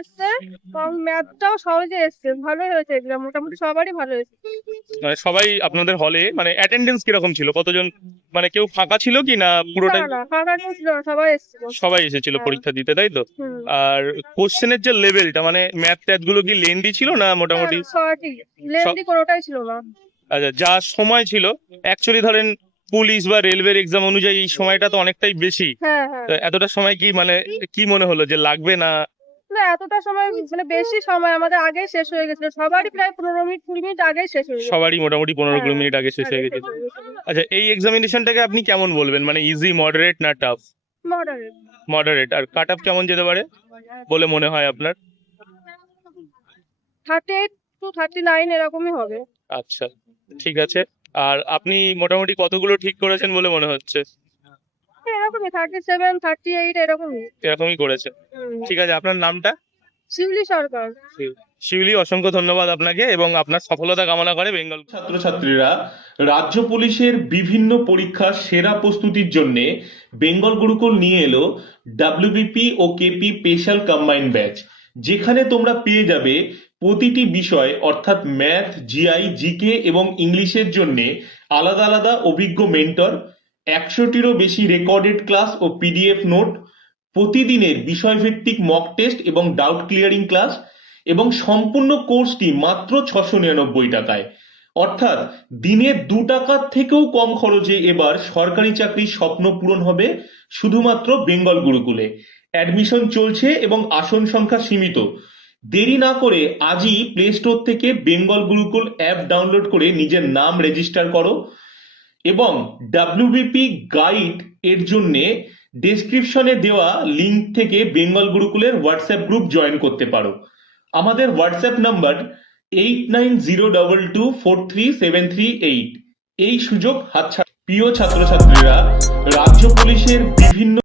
এসছে এবং ম্যাথটাও সহজে এসছে, ভালোই হয়েছে এক্সাম, মোটামুটি সবারই ভালো হয়েছে। মানে সবাই আপনাদের হলে মানে অ্যাটেন্ডেন্স কিরকম ছিল, কতজন, মানে কেউ ফাঁকা ছিল কি না না পুরোটাই? না, ফাঁকা কেউ ছিল না, সবাই এসেছিল। সবাই এসেছিল হ্যাঁ। পরীক্ষা দিতে, তাই তো? হুম। আর কোশ্চেনের যে লেভেলটা, মানে ম্যাথ ট্যাথ গুলো কি লেন্দি ছিল না না মোটামুটি? না, সঠিক স- লেন্দি কোনোটাই ছিল না। আচ্ছা, যা সময় ছিল অ্যাকচুয়ালি ধরেন পুলিশ বা রেলওয়ের এক্সাম অনুযায়ী এই সময়টা তো অনেকটাই বেশি। হ্যাঁ হ্যাঁ। তো এতটা সময় কি মানে কি মনে হলো যে লাগবে না? না, এতটা সময় মানে বেশি সময় আমাদের আগেই শেষ হয়ে গেছিল, সবারই প্রায় 15 মিনিট 20 মিনিট আগেই শেষ হয়ে গেছে। সবারই মোটামুটি 15-20 হ্যাঁ, মিনিট আগে শেষ আগে হয়ে শেষ গেছে। হয়ে গেছিল। আচ্ছা, এই এক্সামিনেশনটাকে আপনি কেমন বলবেন, মানে ইজি, মডারেট না টাফ? মডারেট। মডারেট। আর কাট অফ কেমন যেতে পারে বলে মনে হয় আপনার? 38 to 39 এরকমই হবে। আচ্ছা, ঠিক আছে। আর আপনি মোটামুটি কতগুলো ঠিক করেছেন বলে মনে হচ্ছে? এরকমই 37 38 এরকমই। এরকমই করেছেন। হুম। ঠিক আছে, আপনার নামটা? শিউলি সরকার। শিউলি, অসংখ্য ধন্যবাদ আপনাকে এবং আপনার সফলতা কামনা করে বেঙ্গল ছাত্রছাত্রীরা। রাজ্য পুলিশের বিভিন্ন পরীক্ষার সেরা প্রস্তুতির জন্য বেঙ্গল গুরুকুল নিয়ে এলো ডাব্লিউবিপি ও কেপি স্পেশাল কম্বাইন্ড ব্যাচ, যেখানে তোমরা পেয়ে যাবে প্রতিটি বিষয় অর্থাৎ ম্যাথ, জিআই, জিকে এবং ইংলিশের জন্য আলাদা আলাদা অভিজ্ঞ মেন্টর, 100টিরও বেশি রেকর্ডেড ক্লাস ও পিডিএফ নোট, প্রতিদিনের বিষয়ভিত্তিক মক টেস্ট এবং ডাউট ক্লিয়ারিং ক্লাস, এবং সম্পূর্ণ কোর্সটি মাত্র 699 টাকায়। অর্থাৎ দিনে 2 টাকার থেকেও কম খরচে এবার সরকারি চাকরির স্বপ্ন পূরণ হবে শুধুমাত্র বেঙ্গল গুরুকুলে। অ্যাডমিশন চলছে এবং আসন সংখ্যা সীমিত। দেরি না করে আজই প্লে স্টোর থেকে বেঙ্গল গুরুকুল অ্যাপ ডাউনলোড করে নিজের নাম রেজিস্টার করো এবং ডাব্লিউবিপি গাইড এর জন্য ডেসক্রিপশনে দেওয়া লিংক থেকে বেঙ্গল গুরুকুলের হোয়াটসঅ্যাপ গ্রুপ জয়েন করতে পারো। আমাদের হোয়াটসঅ্যাপ নাম্বার 8902243738। এই সুযোগ হাতছাড়া। প্রিয় ছাত্রছাত্রীরা, রাজ্য পুলিশের বিভিন্ন